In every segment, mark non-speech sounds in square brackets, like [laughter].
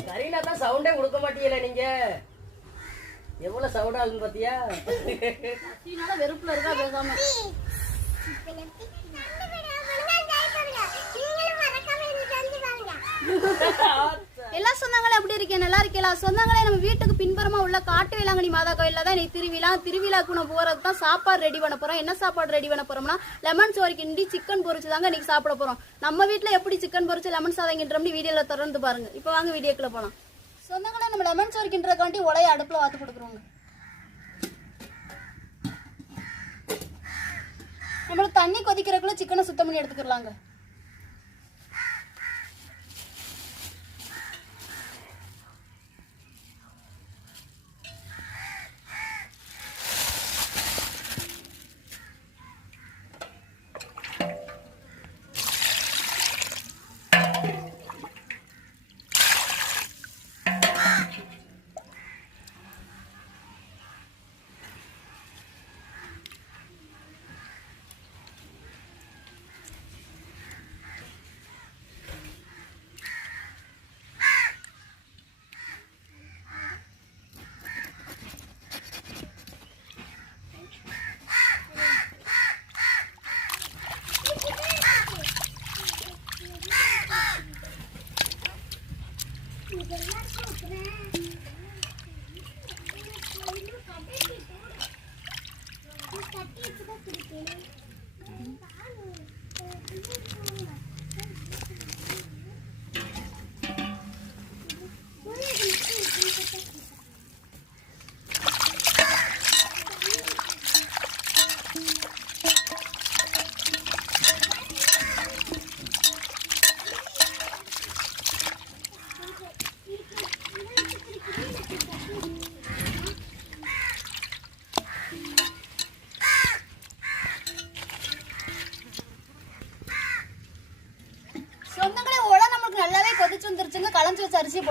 கரீனா தான் சவுண்டே கொடுக்க மாட்டீங்களே நீங்க? எவ்வளவு சவுண்ட் ஆகுது பாத்தியா? சீனால வெறுப்புல இருக்கா பேசாம? எல்லா சொந்தங்களும் எப்படி இருக்கேன் நல்லா இருக்கீங்களா சொந்தங்களே நம்ம வீட்டுக்கு பின்புறமா உள்ள காட்டு வேளாங்கண்ணி மாதா கோயிலில் தான் இன்னைக்கு திருவிழா. திருவிழாக்கு நம்ம போகிறதுக்கு தான் சாப்பாடு ரெடி பண்ண போறோம். என்ன சாப்பாடு ரெடி பண்ண போறோம்னா லெமன் சோறு கிண்டி சிக்கன் பொரிச்சு தாங்க இன்னைக்கு சாப்பிட போறோம். நம்ம வீட்டில் எப்படி சிக்கன் பொரிச்சு லெமன் சாதம் கிண்டுறோம்னு வீடியோல தொடர்ந்து பாருங்க. இப்போ வாங்க வீடியோக்குள்ள போலாம். சொந்தங்களே நம்ம லெமன் சோறு கிண்டுறதுக்காண்டி உலைய அடுப்புல வாத்து கொடுக்குறோங்க. நம்மளுக்கு தண்ணி கொதிக்கிறக்குள்ள சிக்கனை சுத்தம் பண்ணி எடுத்துக்கலாங்க.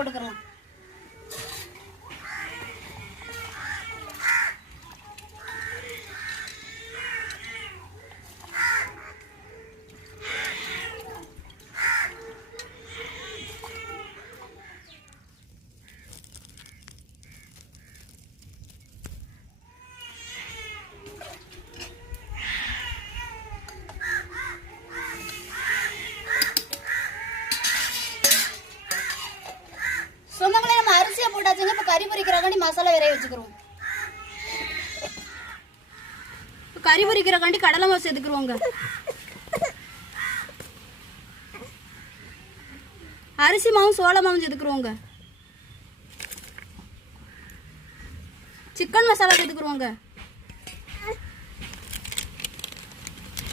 கொடுக்குறோம் வச்ச அரிசியை போட்டுக்கலாம் சொந்தங்களே நம்ம அரிசியை போட்டாச்சுங்க இப்போ கறி பொரிக்கிறக்காண்டி மசாலா விரைய வச்சுக்கிறோம். கறி பொரிக்கிறக்காண்டி கடலை மாவு சேர்த்துக்குருவோங்க. அரிசி மாவும் சோள மாவும் சேர்த்துக்குருவோங்க. சிக்கன் மசாலா சேர்த்துக்குருவோங்க.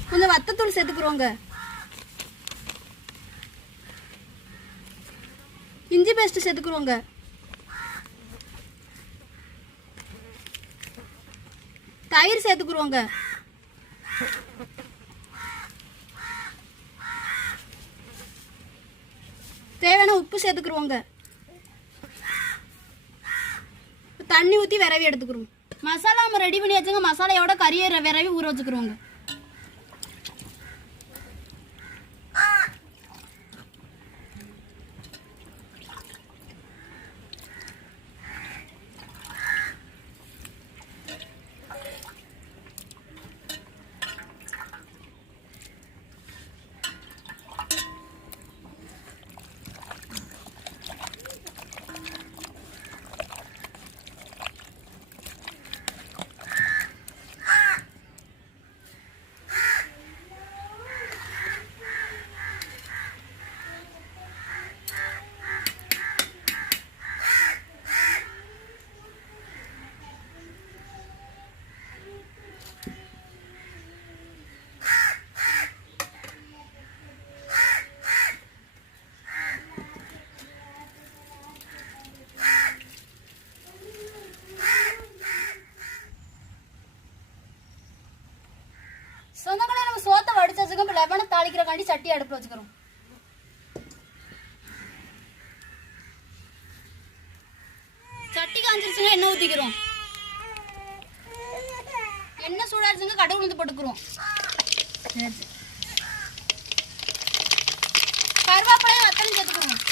கொஞ்சம் வத்தத்தூள் சேர்த்துக்குருவோங்க. இஞ்சி பேஸ்ட் சேர்த்துக்குறோங்க தயிர் சேர்த்துக்குருவோங்க. தேவையான உப்பு சேர்த்துக்குருவோங்க. தண்ணி ஊற்றி விரவி எடுத்துக்கிறோம் மசாலா நம்ம ரெடி பண்ணி வச்சுங்க மசாலையோட கறியை விரவி ஊற வச்சுக்கிறோங்க லெமனை தாளிக்கிறக்காண்டி சட்டி அடுப்பில் வச்சுக்கிறோம். சட்டி காஞ்சிருச்சுங்க எண்ணெய் ஊற்றிக்கிறோம் எண்ணெய் சூடாச்சுங்க கடை உளுந்து போட்டுக்கிறோம். கருவேப்பிலையும் அத்தனை சேர்த்துக்கிறோம்.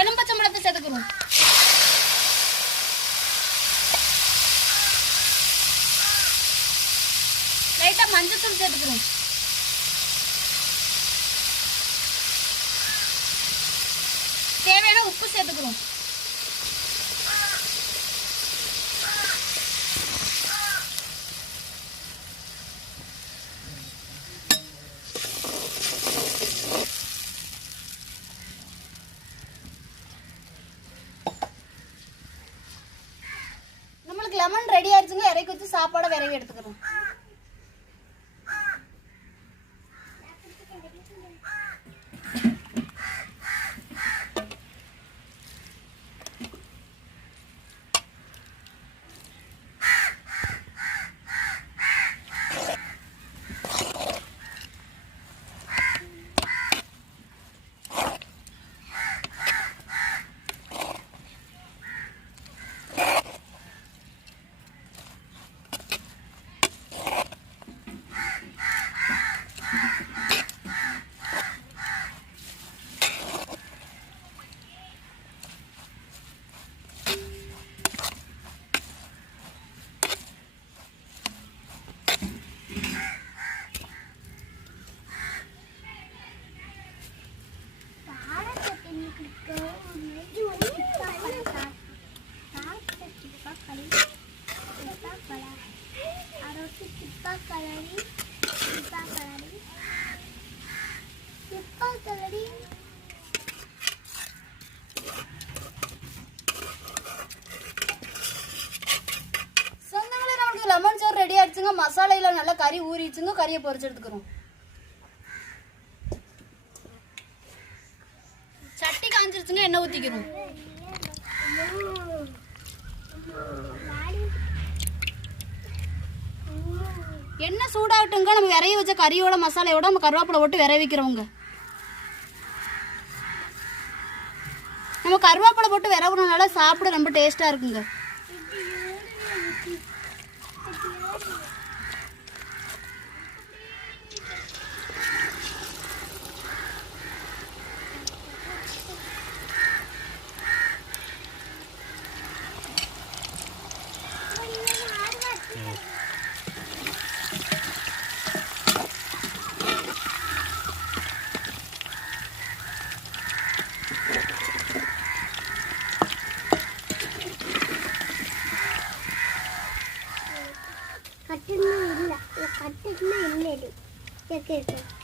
எலும்பச்சம்பழத்தை சேர்த்துக்கிறோம். தேவையான உப்பு சேர்த்துக்கிறோம். நம்மளுக்கு லெமன் ரெடி ஆயிடுச்சுங்க. இறக்கி வச்சு சாப்பாடை விரைவி எடுத்துக்கிறோம். லெமன் சோறு ரெடி ஆயிடுச்சுங்க மசாலையில நல்லா கறி ஊறிடுச்சுங்க கறியை பொறிச்சு எடுத்துக்கிறோம் சட்டி காஞ்சிருச்சுங்க எண்ணெய் சூடாகட்டுங்க? நம்ம விரைய வச்ச கறியோட மசாலையோட நம்ம கருவேப்பிலை போட்டு விரைய வைக்கிறோங்க நம்ம கருவேப்பிலை போட்டு விரவுறதுனால சாப்பிட ரொம்ப டேஸ்ட்டாக இருக்குங்க. கேக்கு எல்லா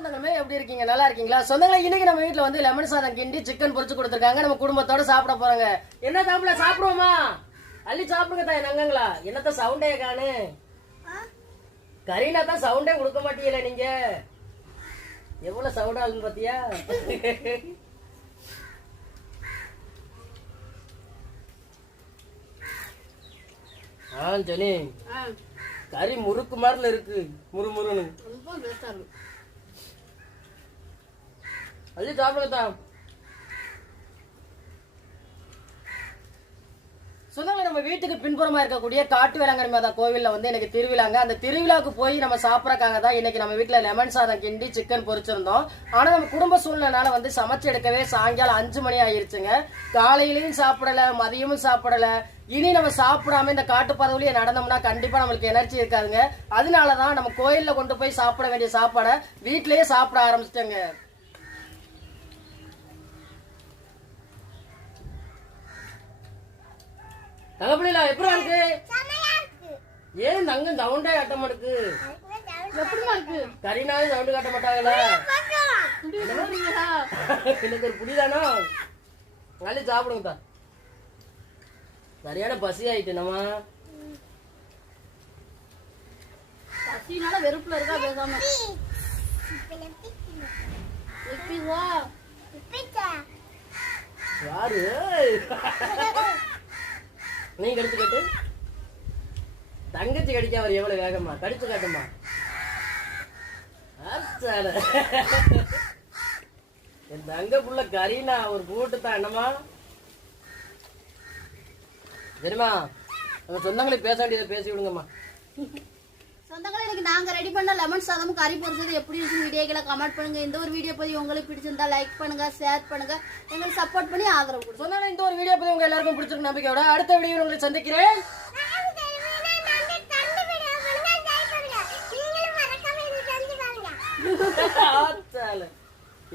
சொந்தங்களுமே எப்படி இருக்கீங்க? நல்லா இருக்கீங்களா? சொந்தங்களே இன்னைக்கு நம்ம வீட்ல வந்து லெமன் சாதம் கிண்டி சிக்கன் பொரிச்சு கொடுத்துருக்காங்க. நம்ம குடும்பத்தோட சாப்பிட போறாங்க. என்ன சாப்பிட சாப்பிடுவோமா? அள்ளி சாப்பிடுங்க தாய் நங்கங்களா. என்னத்த சவுண்டே காணு? கரீனா தான் சவுண்டே கொடுக்க மாட்டீங்களே நீங்க. எவ்வளவு சவுண்டா ஆகுன்னு பாத்தியா? ஆ ஜெனி. கறி முறுக்கு மாதிரில இருக்கு. முறுமுறுன்னு அள்ளி சாப்பிடுங்கத்தா சொன்னாங்க நம்ம வீட்டுக்கு பின்புறமா இருக்கக்கூடிய காட்டு வேளாங்கண்ணி மாதா கோவில்ல வந்து எனக்கு திருவிழாங்க. அந்த திருவிழாவுக்கு போய் நம்ம சாப்பிடறக்காக தான் இன்னைக்கு நம்ம வீட்டுல லெமன் சாதம் கிண்டி சிக்கன் பொரிச்சிருந்தோம். ஆனா நம்ம குடும்ப சூழ்நிலைனால வந்து சமைச்சு எடுக்கவே சாயங்காலம் அஞ்சு மணி ஆயிருச்சுங்க. காலையிலையும் சாப்பிடல மதியமும் சாப்பிடல. இனி நம்ம சாப்பிடாம இந்த காட்டு பதவிலேயே நடந்தோம்னா கண்டிப்பா நம்மளுக்கு எனர்ஜி இருக்காதுங்க. அதனாலதான் நம்ம கோயில்ல கொண்டு போய் சாப்பிட வேண்டிய சாப்பாடை வீட்டிலேயே சாப்பிட ஆரம்பிச்சிட்டேங்க. தகப்படில எப்படி இருக்கு? ஏன் தங்க சவுண்டே கட்ட மாட்டுக்கு? எப்படிமா இருக்கு? கரினாலும் சவுண்டு காட்ட மாட்டாங்களா? எனக்கு ஒரு புடிதானோ நல்லி சாப்பிடுங்க தான் சரியான பசி ஆயிட்டு நம்ம பசினால வெறுப்புல இருக்கா பேசாம? யாரு? ஏய். [laughs] நீ கடிச்சு கட்டு தங்கச்சி கடிக்க அவர் எவ்வளவு வேகமா? கடிச்சு காட்டுமா? என் தங்க புள்ள கரீனா ஒரு கூட்டு தான் என்னமா தெரியுமா நம்ம சொந்தங்களுக்கு பேச வேண்டியதை பேசி விடுங்கம்மா. சொந்தங்களே இன்னைக்கு நாங்க ரெடி பண்ண லெமன் சாதமும் கறி பொரிச்சது எப்படி இருக்கு வீடியோக்களை கமெண்ட் பண்ணுங்க. இந்த ஒரு வீடியோ பத்தி உங்களுக்கு பிடிச்சிருந்தா லைக் பண்ணுங்க ஷேர் பண்ணுங்க. எங்களுக்கு சப்போர்ட் பண்ணி ஆதரவு கொடுங்க. சொன்னாலும் இந்த ஒரு வீடியோ பத்தி உங்க எல்லாருக்கும் பிடிச்சிருக்க நம்பிக்கையோட அடுத்த வீடியோ உங்களை சந்திக்கிறேன்.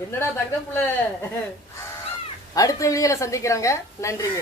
என்னடா தங்க புள்ள? அடுத்த வீடியோல சந்திக்கிறாங்க. நன்றிங்க.